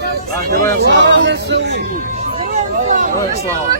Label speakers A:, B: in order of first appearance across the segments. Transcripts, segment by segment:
A: Героям слава! Героям слава!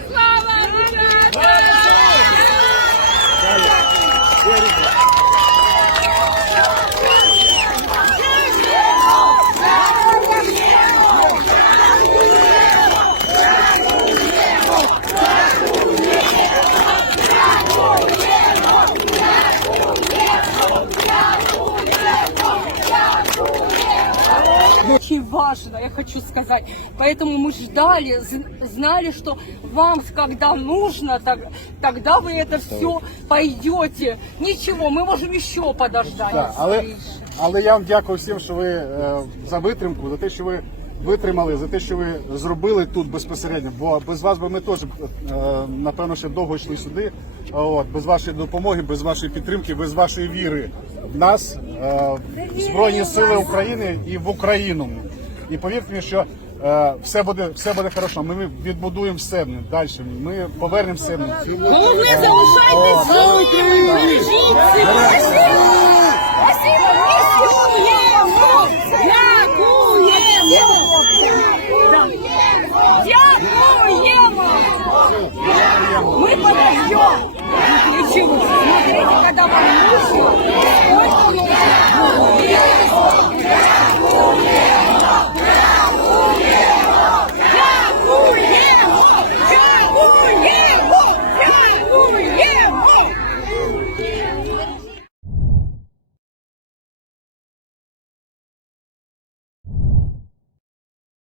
B: Очень важно, я хочу сказать. Поэтому мы ждали, з- знали, что вам, когда нужно, так- тогда вы это все пойдете. Ничего, мы можем еще подождать.
A: Так, але, але я вам дякую всім, що ви е, за витримку, за те, що ви витримали, за те, що ви зробили тут безпосередньо. Бо без вас би ми теж, е, напевно, ще довго йшли сюди. От, без вашої допомоги, без вашої підтримки, без вашої віри в нас, е, в Збройні Сили України і в Україну. І повірте мені, що е, все буде все буде хорошо. Ми відбудуємо все далі. Ми повернемо все.
B: Головне, дякуємо. Мы подождем. Ничего, смотрите, когда вам